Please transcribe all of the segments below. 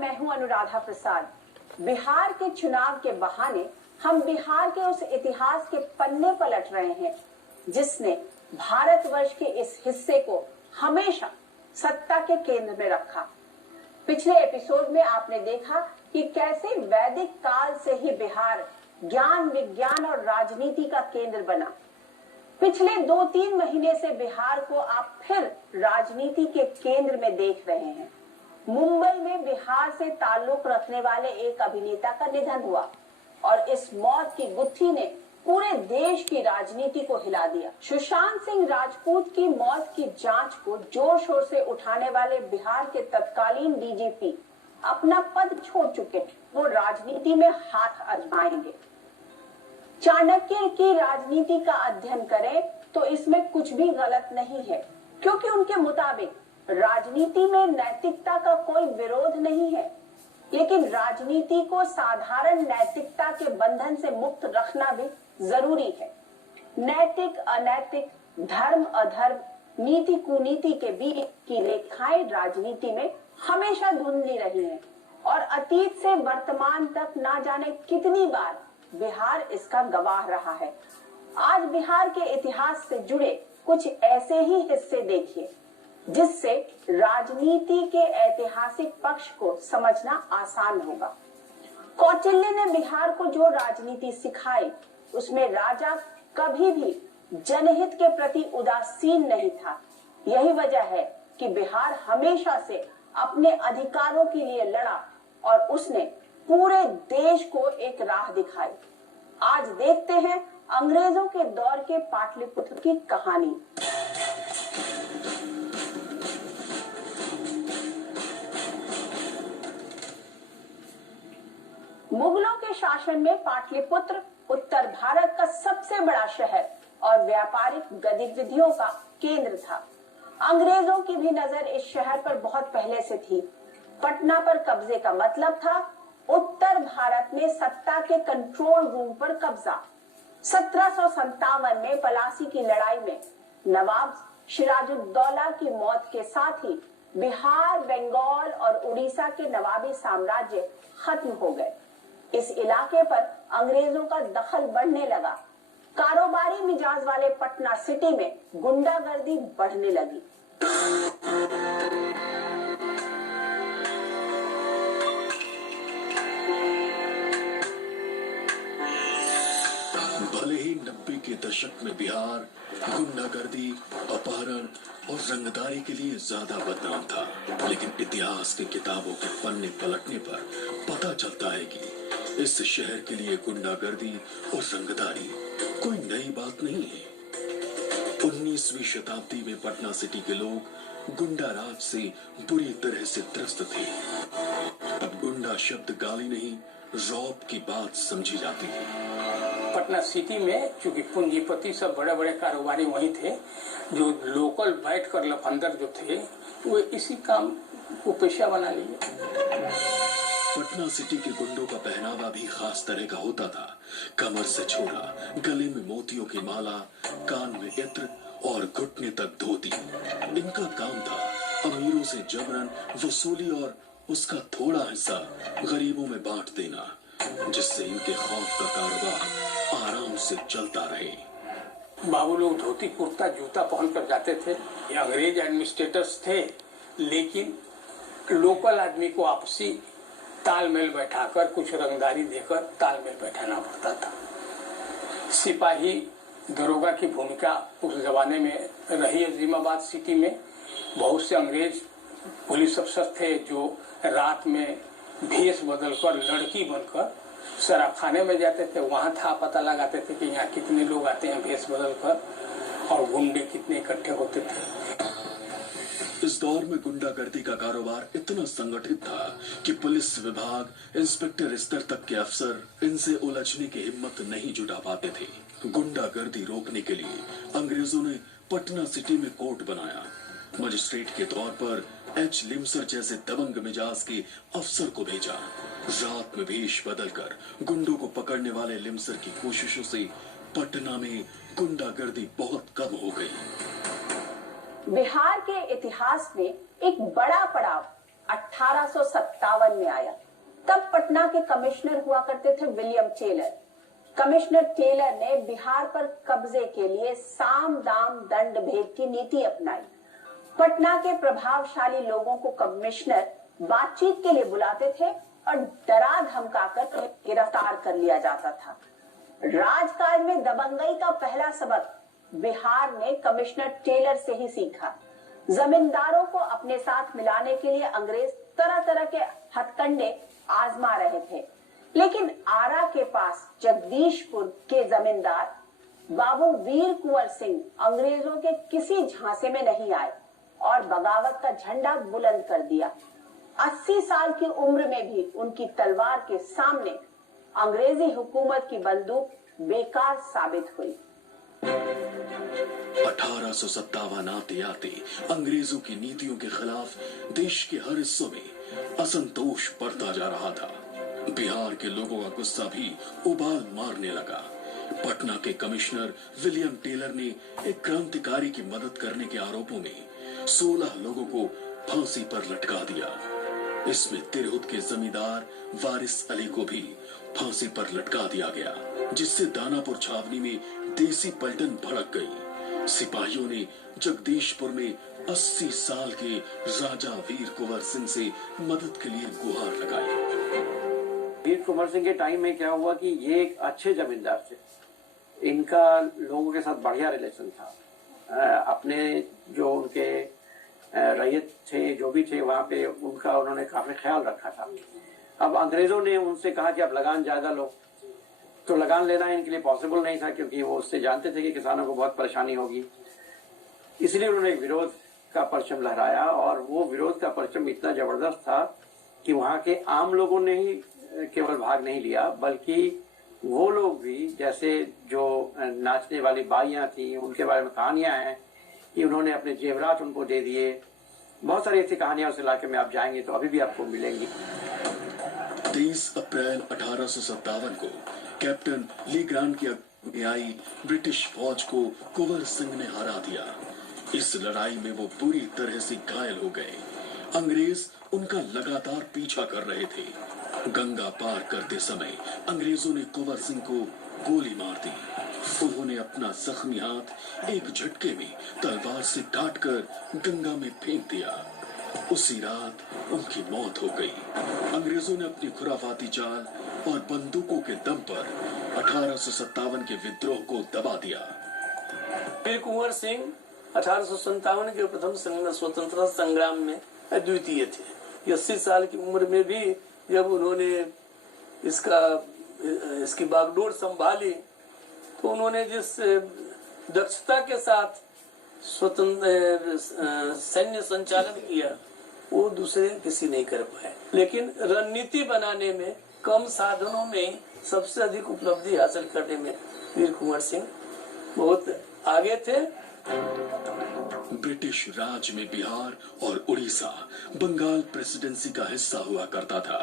मैं हूं अनुराधा प्रसाद। बिहार के चुनाव के बहाने हम बिहार के उस इतिहास के पन्ने पलट रहे हैं जिसने भारतवर्ष के इस हिस्से को हमेशा सत्ता के केंद्र में रखा। पिछले एपिसोड में आपने देखा कि कैसे वैदिक काल से ही बिहार ज्ञान, विज्ञान और राजनीति का केंद्र बना। पिछले 2-3 महीने से बिहार को आप फिर राजनीति के केंद्र में देख रहे हैं। मुंबई में बिहार से ताल्लुक रखने वाले एक अभिनेता का निधन हुआ और इस मौत की गुत्थी ने पूरे देश की राजनीति को हिला दिया। सुशांत सिंह राजपूत की मौत की जांच को जोर शोर से उठाने वाले बिहार के तत्कालीन डीजीपी अपना पद छोड़ चुके हैं। वो राजनीति में हाथ आजमाएंगे। चाणक्य की राजनीति का अध्ययन करें तो इसमें कुछ भी गलत नहीं है, क्योंकि उनके मुताबिक राजनीति में नैतिकता का कोई विरोध नहीं है, लेकिन राजनीति को साधारण नैतिकता के बंधन से मुक्त रखना भी जरूरी है। नैतिक, अनैतिक, धर्म, अधर्म, नीति, कुनीति के बीच की रेखाएं राजनीति में हमेशा धुंधली रही हैं और अतीत से वर्तमान तक ना जाने कितनी बार बिहार इसका गवाह रहा है। आज बिहार के इतिहास से जुड़े कुछ ऐसे ही हिस्से देखिए जिससे राजनीति के ऐतिहासिक पक्ष को समझना आसान होगा। कौटिल्य ने बिहार को जो राजनीति सिखाई उसमें राजा कभी भी जनहित के प्रति उदासीन नहीं था। यही वजह है कि बिहार हमेशा से अपने अधिकारों के लिए लड़ा और उसने पूरे देश को एक राह दिखाई। आज देखते हैं अंग्रेजों के दौर के पाटलिपुत्र की कहानी। मुगलों के शासन में पाटलिपुत्र उत्तर भारत का सबसे बड़ा शहर और व्यापारिक गतिविधियों का केंद्र था। अंग्रेजों की भी नजर इस शहर पर बहुत पहले से थी। पटना पर कब्जे का मतलब था उत्तर भारत में सत्ता के कंट्रोल रूम पर कब्जा। 1757 में पलासी की लड़ाई में नवाब सिराजुद्दौला की मौत के साथ ही बिहार, बंगाल और उड़ीसा के नवाबी साम्राज्य खत्म हो गए। इस इलाके पर अंग्रेजों का दखल बढ़ने लगा। कारोबारी मिजाज वाले पटना सिटी में गुंडागर्दी बढ़ने लगी। भले ही 90 के दशक में बिहार गुंडागर्दी, अपहरण और रंगदारी के लिए ज्यादा बदनाम था, लेकिन इतिहास की किताबों के पन्ने पलटने पर पता चलता है कि इस शहर के लिए गुंडागर्दी और रंगदारी कोई नई बात नहीं है। 19वीं शताब्दी में पटना सिटी के लोग गुंडा राज से बुरी तरह से त्रस्त थे। अब गुंडा शब्द गाली नहीं, रौब की बात समझी जाती है। पटना सिटी में चूंकि पूंजीपति सब बड़े बड़े कारोबारी वहीं थे, जो लोकल बैठकर लफंदर जो थे वो इसी काम को पेशा बना लिए। पटना सिटी के गुंडों का पहनावा भी खास तरह का होता था। कमर से छोरा, गले में मोतियों की माला, कान में इत्र और घुटने तक धोती। इनका काम था अमीरों से जबरन वसूली और उसका थोड़ा हिस्सा गरीबों में बांट देना, जिससे इनके खौफ का कारोबार आराम से चलता रहे। बाबू लोग धोती कुर्ता जूता पहनकर जाते थे। ये अंग्रेज एडमिनिस्ट्रेटर्स थे, लेकिन लोकल आदमी को आपसी तालमेल बैठाकर कुछ रंगदारी देकर तालमेल बैठाना पड़ता था। सिपाही दरोगा की भूमिका उस जमाने में रही है। जिमाबाद सिटी में बहुत से अंग्रेज पुलिस अफसर थे जो रात में भेष बदलकर लड़की बनकर शराब खाने में जाते थे। वहां था पता लगाते थे कि यहाँ कितने लोग आते हैं भेष बदलकर और गुंडे कितने इकट्ठे होते थे। इस दौर में गुंडागर्दी का कारोबार इतना संगठित था कि पुलिस विभाग, इंस्पेक्टर स्तर तक के अफसर इनसे उलझने की हिम्मत नहीं जुटा पाते थे। गुंडागर्दी रोकने के लिए अंग्रेजों ने पटना सिटी में कोर्ट बनाया। मजिस्ट्रेट के तौर पर एच लिम्सर जैसे दबंग मिजाज के अफसर को भेजा। रात में भेष बदलकर गुंडों को पकड़ने वाले लिम्सर की कोशिशों से पटना में गुंडागर्दी बहुत कम हो गई। बिहार के इतिहास में एक बड़ा पड़ाव 1857 में आया। तब पटना के कमिश्नर हुआ करते थे विलियम टेलर। कमिश्नर टेलर ने बिहार पर कब्जे के लिए साम दाम दंड भेद की नीति अपनाई। पटना के प्रभावशाली लोगों को कमिश्नर बातचीत के लिए बुलाते थे और डरा धमकाकर गिरफ्तार कर लिया जाता था। राजकाज में दबंगई का पहला सबक बिहार ने कमिश्नर टेलर से ही सीखा। जमींदारों को अपने साथ मिलाने के लिए अंग्रेज तरह तरह के हथकंडे आजमा रहे थे, लेकिन आरा के पास जगदीशपुर के जमींदार बाबू वीर कुंवर सिंह अंग्रेजों के किसी झांसे में नहीं आए और बगावत का झंडा बुलंद कर दिया। 80 साल की उम्र में भी उनकी तलवार के सामने अंग्रेजी हुकूमत की बंदूक बेकार साबित हुई। 1857 आते आते अंग्रेजों की नीतियों के खिलाफ देश के हर हिस्सों में असंतोष बढ़ता जा रहा था। बिहार के लोगों का गुस्सा भी उबाल मारने लगा। पटना के कमिश्नर विलियम टेलर ने एक क्रांतिकारी की मदद करने के आरोपों में 16 लोगों को फांसी पर लटका दिया। इसमें तिरहुत के जमींदार वारिस अली को भी फांसी पर लटका दिया गया, जिससे दानापुर छावनी में देसी पलटन भड़क गई। सिपाहियों ने जगदीशपुर में 80 साल के राजा वीर कुंवर सिंह से मदद के लिए गुहार लगाई। वीर कुंवर सिंह के टाइम में क्या हुआ कि ये एक अच्छे जमींदार थे। इनका लोगों के साथ बढ़िया रिलेशन था। अपने जो उनके रैयत थे, जो भी थे वहां पे, उनका उन्होंने काफी ख्याल रखा था। अब अंग्रेजों ने उनसे कहा कि आप लगान ज्यादा लो, तो लगान लेना इनके लिए पॉसिबल नहीं था, क्योंकि वो उससे जानते थे कि किसानों को बहुत परेशानी होगी। इसलिए उन्होंने एक विरोध का परचम लहराया, और वो विरोध का परचम इतना जबरदस्त था कि वहां के आम लोगों ने ही केवल भाग नहीं लिया, बल्कि वो लोग भी, जैसे जो नाचने वाली बाइयां थी, उनके बारे में कहानियां हैं कि उन्होंने अपने जेवरात उनको दे दिए। बहुत सारी ऐसी कहानियां उस इलाके में आप जाएंगे तो अभी भी आपको मिलेंगी। 23 अप्रैल 1857 को कैप्टन ली ग्रांट की अगुवाई आई ब्रिटिश फौज को कुंवर सिंह ने हरा दिया। इस लड़ाई में वो बुरी तरह से घायल हो गए। अंग्रेज उनका लगातार पीछा कर रहे थे। गंगा पार करते समय अंग्रेजों ने कुंवर सिंह को गोली मार दी। उन्होंने अपना जख्मी हाथ एक झटके में तलवार से काटकर गंगा में फेंक दिया। उसी रात उनकी मौत हो गई। अंग्रेजों ने अपनी खुराफाती चाल और बंदूकों के दम पर 1857 के विद्रोह को दबा दिया। वीर कुंवर सिंह 1857 के प्रथम स्वतंत्रता संग्राम में अद्वितीय थे। 80 साल की उम्र में भी जब उन्होंने इसकी बागडोर संभाली, तो उन्होंने जिस दक्षता के साथ स्वतंत्र सैन्य संचालन किया, वो दूसरे किसी नहीं कर पाए। लेकिन रणनीति बनाने में, कम साधनों में सबसे अधिक उपलब्धि हासिल करने में वीर कुंवर सिंह बहुत आगे थे। ब्रिटिश राज में बिहार और उड़ीसा बंगाल प्रेसिडेंसी का हिस्सा हुआ करता था।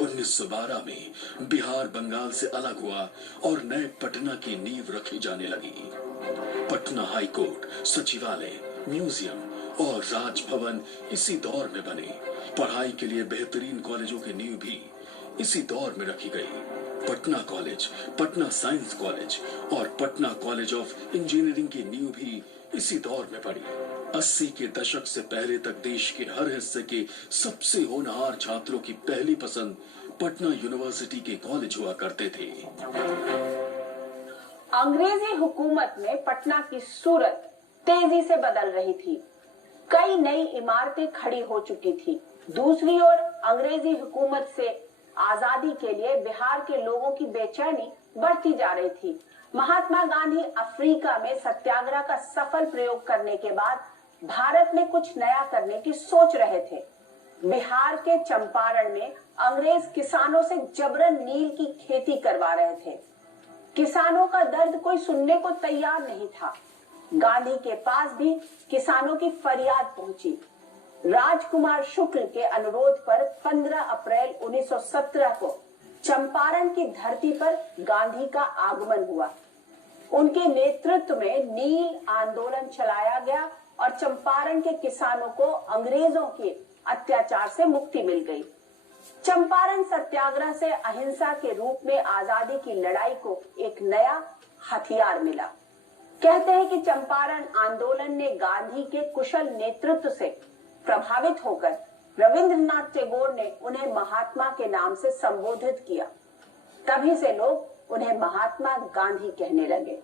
1912 में बिहार बंगाल से अलग हुआ और नए पटना की नींव रखी जाने लगी। पटना हाई कोर्ट, सचिवालय, म्यूजियम और राजभवन इसी दौर में बने। पढ़ाई के लिए बेहतरीन कॉलेजों की नींव भी इसी दौर में रखी गई। Patna college, Patna science college और पटना कॉलेज ऑफ इंजीनियरिंग की नींव भी इसी दौर में पड़ी। 80 के दशक से पहले तक देश के हर हिस्से के सबसे होनहार छात्रों की पहली पसंद पटना यूनिवर्सिटी के कॉलेज हुआ करते थे। अंग्रेजी हुकूमत में पटना की सूरत तेजी से बदल रही थी। कई नई इमारतें खड़ी हो चुकी थी। दूसरी ओर अंग्रेजी हुकूमत से आजादी के लिए बिहार के लोगों की बेचैनी बढ़ती जा रही थी। महात्मा गांधी अफ्रीका में सत्याग्रह का सफल प्रयोग करने के बाद भारत में कुछ नया करने की सोच रहे थे। बिहार के चंपारण में अंग्रेज किसानों से जबरन नील की खेती करवा रहे थे। किसानों का दर्द कोई सुनने को तैयार नहीं था। गांधी के पास भी किसानों की फरियाद पहुंची। राजकुमार शुक्ल के अनुरोध पर 15 अप्रैल 1917 को चंपारण की धरती पर गांधी का आगमन हुआ। उनके नेतृत्व में नील आंदोलन चलाया गया और चंपारण के किसानों को अंग्रेजों के अत्याचार से मुक्ति मिल गई। चंपारण सत्याग्रह से अहिंसा के रूप में आजादी की लड़ाई को एक नया हथियार मिला। कहते हैं कि चंपारण आंदोलन ने गांधी के कुशल नेतृत्व से प्रभावित होकर रविंद्रनाथ टैगोर ने उन्हें महात्मा के नाम से संबोधित किया। तभी से लोग उन्हें महात्मा गांधी कहने लगे।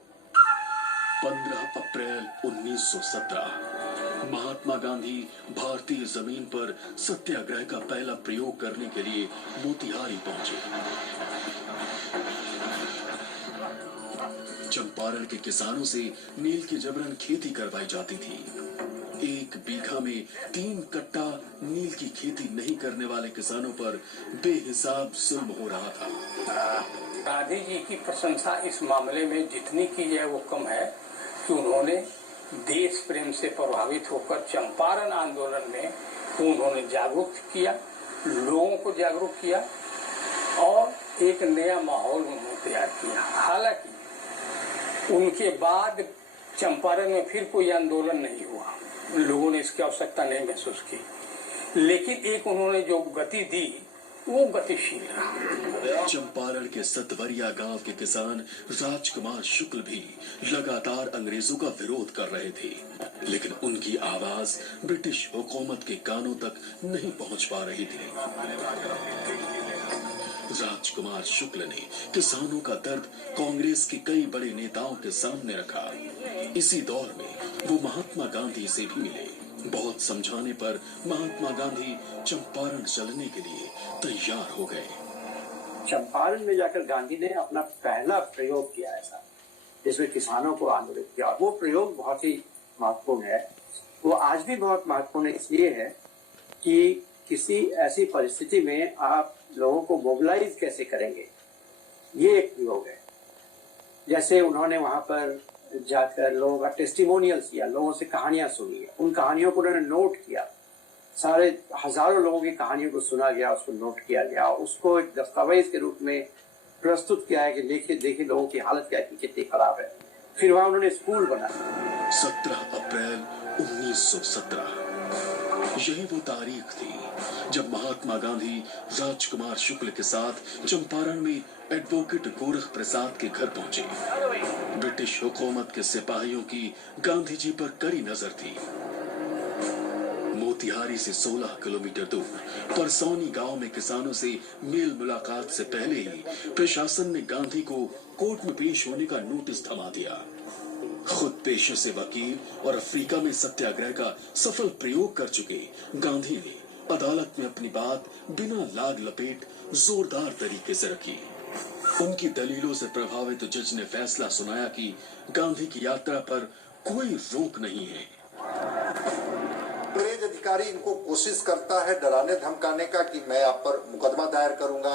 15 अप्रैल 1917 महात्मा गांधी भारतीय जमीन पर सत्याग्रह का पहला प्रयोग करने के लिए मोतिहारी पहुंचे। चंपारण के किसानों से नील की जबरन खेती करवाई जाती थी। 1 बीघा में 3 कट्टा नील की खेती नहीं करने वाले किसानों पर बेहिसाब जुल्म हो रहा था। गांधी जी की प्रशंसा इस मामले में जितनी की जाए वो कम है कि उन्होंने देश प्रेम से प्रभावित होकर चंपारण आंदोलन में उन्होंने जागरूक किया, लोगों को जागरूक किया और एक नया माहौल तैयार किया। हालांकि उनके बाद चंपारण में फिर कोई आंदोलन नहीं हुआ, लोगों ने इसकी आवश्यकता नहीं महसूस की, लेकिन एक उन्होंने जो गति दी वो गतिशील रहा। चंपारण के सतवरिया गांव के किसान राजकुमार शुक्ल भी लगातार अंग्रेजों का विरोध कर रहे थे, लेकिन उनकी आवाज ब्रिटिश हुकूमत के कानों तक नहीं पहुंच पा रही थी। राजकुमार शुक्ल ने किसानों का दर्द कांग्रेस के कई बड़े नेताओं के सामने रखा। इसी दौर में वो महात्मा गांधी से भी मिले। बहुत समझाने पर महात्मा गांधी चंपारण चलने के लिए तैयार हो गए। चंपारण में जाकर गांधी ने अपना पहला प्रयोग किया ऐसा, जिसमें किसानों को आंदोलित किया। वो प्रयोग बहुत ही महत्वपूर्ण है। वो आज भी बहुत महत्वपूर्ण इसलिए है कि किसी ऐसी परिस्थिति में आप लोगों को मोबिलाइज कैसे करेंगे, ये एक प्रयोग है। जैसे उन्होंने वहां पर जाकर लोगों का टेस्टिमोनियल्स किया, लोगों से कहानियां सुनी, उन कहानियों को उन्होंने नोट किया। सारे हजारों लोगों की कहानियों को सुना गया, उसको नोट किया गया, उसको एक दस्तावेज के रूप में प्रस्तुत किया है कि देखिए लोगों की हालत क्या है, कितनी खराब है। फिर वहां उन्होंने स्कूल बनाया। 17 अप्रैल 1917 यही वो तारीख थी जब महात्मा गांधी राजकुमार शुक्ल के साथ चंपारण में एडवोकेट गोरख प्रसाद के घर पहुंचे। ब्रिटिश हुकूमत के सिपाहियों की गांधी जी पर कड़ी नजर थी। मोतिहारी से 16 किलोमीटर दूर परसौनी गांव में किसानों से मेल मुलाकात से पहले ही प्रशासन ने गांधी को कोर्ट में पेश होने का नोटिस थमा दिया। खुद पेशे से वकील और अफ्रीका में सत्याग्रह का सफल प्रयोग कर चुके गांधी ने अदालत में अपनी बात बिना लाग लपेट जोरदार तरीके से रखी। उनकी दलीलों से प्रभावित जज ने फैसला सुनाया कि गांधी की यात्रा पर कोई रोक नहीं है। अंग्रेज अधिकारी इनको कोशिश करता है डराने धमकाने का कि मैं आप पर मुकदमा दायर करूंगा,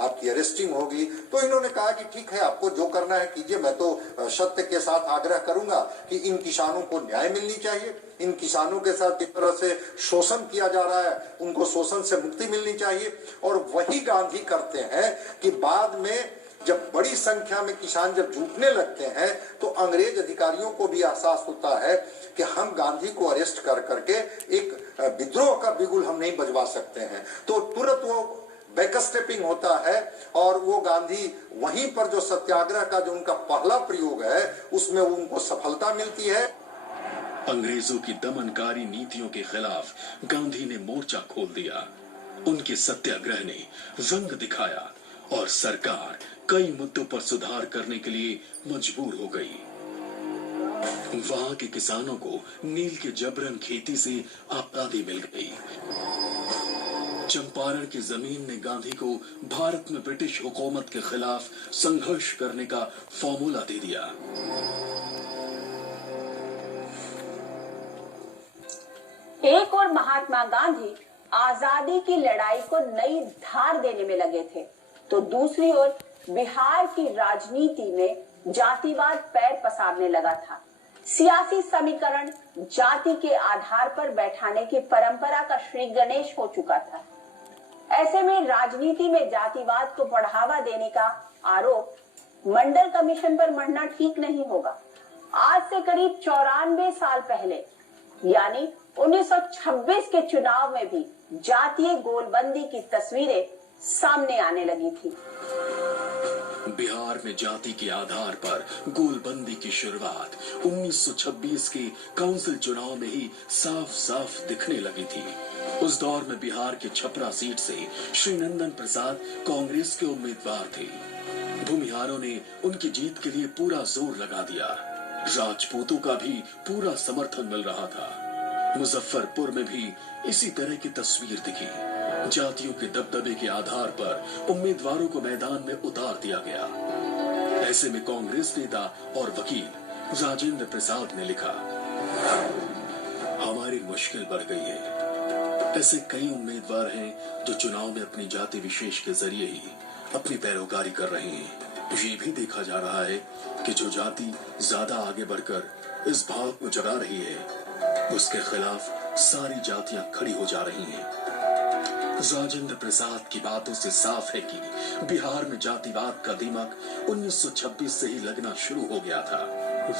आपकी अरेस्टिंग होगी। तो इन्होंने कहा कि ठीक है, आपको जो करना है कीजिए, मैं तो सत्य के साथ आग्रह करूंगा कि इन किसानों को न्याय मिलनी चाहिए। इन किसानों के साथ जिस तरह से शोषण किया जा रहा है, उनको शोषण से मुक्ति मिलनी चाहिए। और वही गांधी करते हैं कि बाद में जब बड़ी संख्या में किसान जब जुटने लगते हैं तो अंग्रेज अधिकारियों को भी एहसास होता है कि हम गांधी को अरेस्ट कर करके एक विद्रोह का बिगुल हम नहीं बजवा सकते हैं। तो तुरंत वो बैकस्टेपिंग होता है और वो गांधी वहीं पर जो सत्याग्रह का जो उनका पहला प्रयोग है उसमें उनको सफलता मिलती है। अंग्रेजों की दमनकारी नीतियों के खिलाफ गांधी ने मोर्चा खोल दिया। उनके सत्याग्रह ने रंग दिखाया और सरकार कई मुद्दों पर सुधार करने के लिए मजबूर हो गई। वहां के किसानों को नील के जबरन खेती से आजादी मिल गई। चंपारण की जमीन ने गांधी को भारत में ब्रिटिश हुकूमत के खिलाफ संघर्ष करने का फॉर्मूला दे दिया। एक और महात्मा गांधी आजादी की लड़ाई को नई धार देने में लगे थे, तो दूसरी ओर बिहार की राजनीति में जातिवाद पैर पसारने लगा था। सियासी समीकरण जाति के आधार पर बैठाने की परंपरा का श्री गणेश हो चुका था। ऐसे में राजनीति में जातिवाद को बढ़ावा देने का आरोप मंडल कमीशन पर मढ़ना ठीक नहीं होगा। आज से करीब 94 साल पहले यानी 1926 के चुनाव में भी जातीय गोलबंदी की तस्वीरें सामने आने लगी थी। बिहार में जाति के आधार पर गोलबंदी की शुरुआत 1926 के काउंसिल चुनाव में ही साफ साफ दिखने लगी थी। उस दौर में बिहार के छपरा सीट से श्री नंदन प्रसाद कांग्रेस के उम्मीदवार थे। भूमिहारों ने उनकी जीत के लिए पूरा जोर लगा दिया। राजपूतों का भी पूरा समर्थन मिल रहा था। मुजफ्फरपुर में भी इसी तरह की तस्वीर दिखी। जातियों के दबदबे के आधार पर उम्मीदवारों को मैदान में उतार दिया गया। ऐसे में कांग्रेस नेता और वकील राजेंद्र प्रसाद ने लिखा, हमारी मुश्किल बढ़ गई है। ऐसे कई उम्मीदवार हैं जो चुनाव में अपनी जाति विशेष के जरिए ही अपनी पैरोकारी कर रहे हैं। ये भी देखा जा रहा है कि जो जाति ज्यादा आगे बढ़कर इस भाव को जगा रही है, उसके खिलाफ सारी जातियां खड़ी हो जा रही हैं। राजेंद्र प्रसाद की बातों से साफ है कि बिहार में जातिवाद का दिमक 1926 से ही लगना शुरू हो गया था।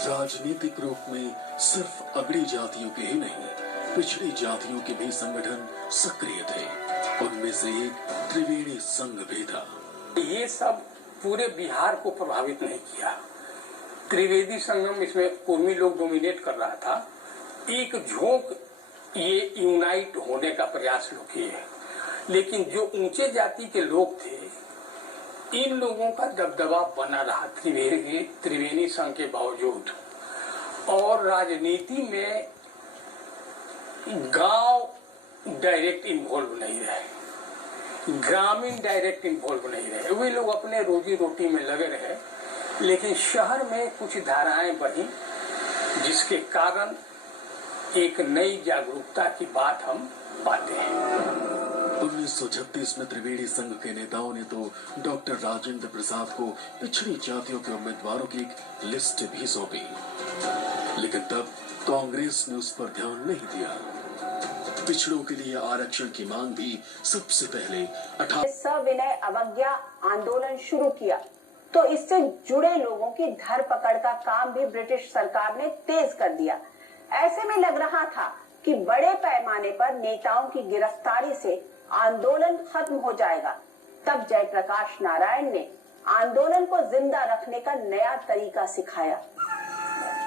राजनीतिक रूप में सिर्फ अगड़ी जातियों के ही नहीं, पिछड़ी जातियों के भी संगठन सक्रिय थे। उनमें से एक त्रिवेणी संघ भी था। ये सब पूरे बिहार को प्रभावित नहीं किया। त्रिवेदी संगम इसमें कुर्मी लोग डोमिनेट कर रहा था। एक झोंक ये यूनाइट होने का प्रयास लोग किए, लेकिन जो ऊंचे जाति के लोग थे, इन लोगों का दबदबा बना रहा त्रिवेणी संघ के बावजूद। और राजनीति में गांव डायरेक्ट इन्वॉल्व नहीं रहे, ग्रामीण डायरेक्ट इन्वॉल्व नहीं रहे। वे लोग अपने रोजी रोटी में लगे रहे, लेकिन शहर में कुछ धाराएं बही जिसके कारण एक नई जागरूकता की बात हम पाते हैं। 1936 में त्रिवेणी संघ के नेताओं ने तो डॉक्टर राजेंद्र प्रसाद को पिछड़ी जातियों के उम्मीदवारों की एक लिस्ट भी सौंपी, लेकिन तब कांग्रेस ने उस पर ध्यान नहीं दिया। पिछड़ों के लिए आरक्षण की मांग भी सबसे पहले सविनय अवज्ञा आंदोलन शुरू किया, तो इससे जुड़े लोगों की धरपकड़ का काम भी ब्रिटिश सरकार ने तेज कर दिया। ऐसे में लग रहा था कि बड़े पैमाने पर नेताओं की गिरफ्तारी से आंदोलन खत्म हो जाएगा। तब जयप्रकाश नारायण ने आंदोलन को जिंदा रखने का नया तरीका सिखाया।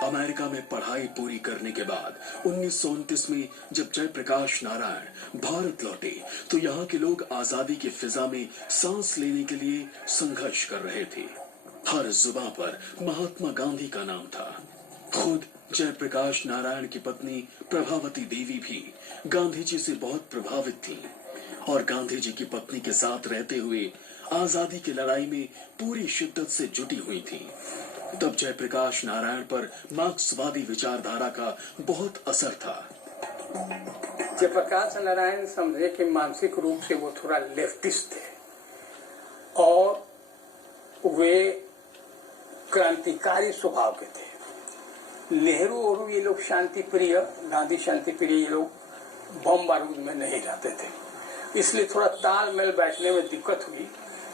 अमेरिका में पढ़ाई पूरी करने के बाद 1929 में जब जयप्रकाश नारायण भारत लौटे, तो यहाँ के लोग आजादी की फिजा में सांस लेने के लिए संघर्ष कर रहे थे। हर जुबान पर महात्मा गांधी का नाम था। खुद जयप्रकाश नारायण की पत्नी प्रभावती देवी भी गांधी जी से बहुत प्रभावित थी और गांधी जी की पत्नी के साथ रहते हुए आजादी की लड़ाई में पूरी शिद्दत से जुटी हुई थी। तब जयप्रकाश नारायण पर मार्क्सवादी विचारधारा का बहुत असर था। जयप्रकाश नारायण समझे कि मानसिक रूप से वो थोड़ा लेफ्टिस्ट थे और वे क्रांतिकारी स्वभाव के थे। नेहरू और ये लोग शांति प्रिय, गांधी शांति प्रिय, ये लोग बम बारूद में नहीं रहते थे, इसलिए थोड़ा तालमेल बैठने में दिक्कत हुई।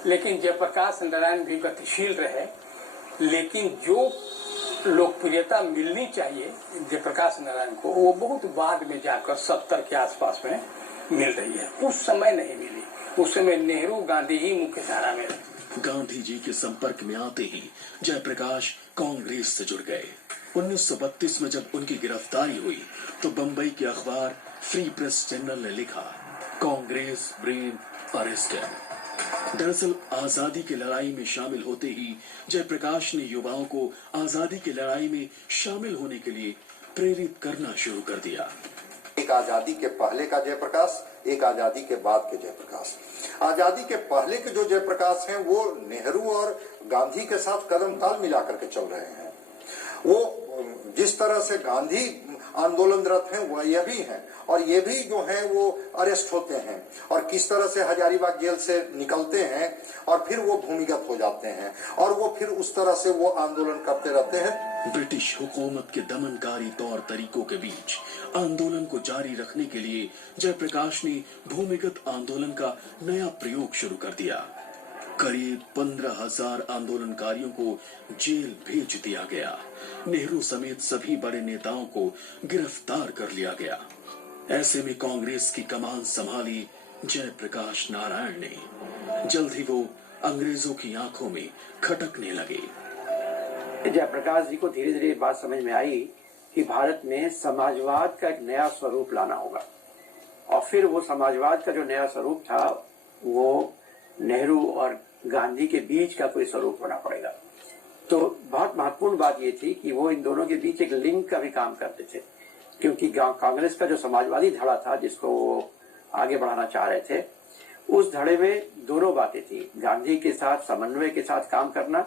लेकिन जयप्रकाश नारायण भी गतिशील रहे, लेकिन जो लोकप्रियता मिलनी चाहिए जयप्रकाश नारायण को, वो बहुत बाद में जाकर 70 के आसपास में मिल रही है। उस समय नहीं मिली। उस समय नेहरू गांधी ही मुख्य धारा में रहे। गांधी जी के संपर्क में आते ही जयप्रकाश कांग्रेस से जुड़ गए। 1932 में जब उनकी गिरफ्तारी हुई तो बंबई के अखबार फ्री प्रेस जर्नल ने लिखा, कांग्रेस ब्रेन अरेस्टेड। दरअसल आजादी की लड़ाई में शामिल होते ही जयप्रकाश ने युवाओं को आजादी की लड़ाई में शामिल होने के लिए प्रेरित करना शुरू कर दिया। एक आजादी के पहले का जयप्रकाश, एक आजादी के बाद के जयप्रकाश। आजादी के पहले के जो जयप्रकाश हैं वो नेहरू और गांधी के साथ कदम ताल मिलाकर के चल रहे हैं। वो जिस तरह से गांधी आंदोलनरत हैं वो ये भी हैं, और ये भी जो हैं वो अरेस्ट होते हैं और किस तरह से हजारीबाग जेल से निकलते हैं और फिर वो भूमिगत हो जाते हैं और वो फिर उस तरह से वो आंदोलन करते रहते हैं। ब्रिटिश हुकूमत के दमनकारी तौर तरीकों के बीच आंदोलन को जारी रखने के लिए जयप्रकाश ने भूमिगत आंदोलन का नया प्रयोग शुरू कर दिया। करीब 15,000 आंदोलनकारियों को जेल भेज दिया गया। नेहरू समेत सभी बड़े नेताओं को गिरफ्तार कर लिया गया। ऐसे में कांग्रेस की कमान संभाली जयप्रकाश नारायण ने। जल्द ही वो अंग्रेजों की आंखों में खटकने लगे। जयप्रकाश जी को धीरे धीरे बात समझ में आई कि भारत में समाजवाद का एक नया स्वरूप लाना होगा, और फिर वो समाजवाद का जो नया स्वरूप था वो नेहरू और गांधी के बीच का कोई स्वरूप होना पड़ेगा। तो बहुत महत्वपूर्ण बात ये थी कि वो इन दोनों के बीच एक लिंक का भी काम करते थे, क्योंकि कांग्रेस का जो समाजवादी धड़ा था जिसको वो आगे बढ़ाना चाह रहे थे, उस धड़े में दोनों बातें थी, गांधी के साथ समन्वय के साथ काम करना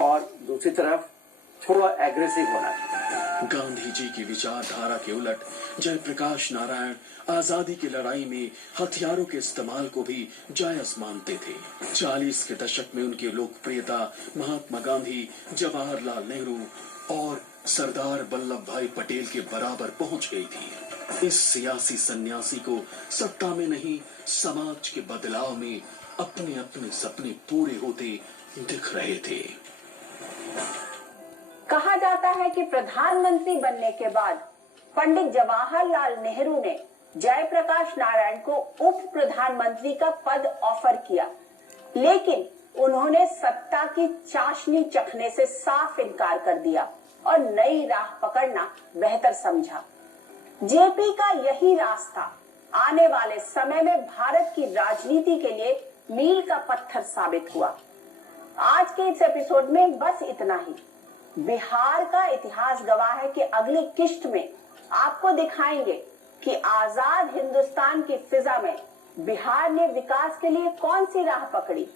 और दूसरी तरफ थोड़ा एग्रेसिव होना। गांधी जी की विचारधारा के उलट जयप्रकाश नारायण आजादी की लड़ाई में हथियारों के इस्तेमाल को भी जायज मानते थे। 40 के दशक में उनकी लोकप्रियता महात्मा गांधी, जवाहरलाल नेहरू और सरदार वल्लभ भाई पटेल के बराबर पहुंच गई थी। इस सियासी सन्यासी को सत्ता में नहीं, समाज के बदलाव में अपने अपने सपने पूरे होते दिख रहे थे। कहा जाता है कि प्रधानमंत्री बनने के बाद पंडित जवाहरलाल नेहरू ने जयप्रकाश नारायण को उप प्रधानमंत्री का पद ऑफर किया, लेकिन उन्होंने सत्ता की चाशनी चखने से साफ इनकार कर दिया और नई राह पकड़ना बेहतर समझा। जेपी का यही रास्ता आने वाले समय में भारत की राजनीति के लिए मील का पत्थर साबित हुआ। आज के इस एपिसोड में बस इतना ही। बिहार का इतिहास गवाह है कि अगली किश्त में आपको दिखाएंगे कि आजाद हिंदुस्तान की फिजा में बिहार ने विकास के लिए कौन सी राह पकड़ी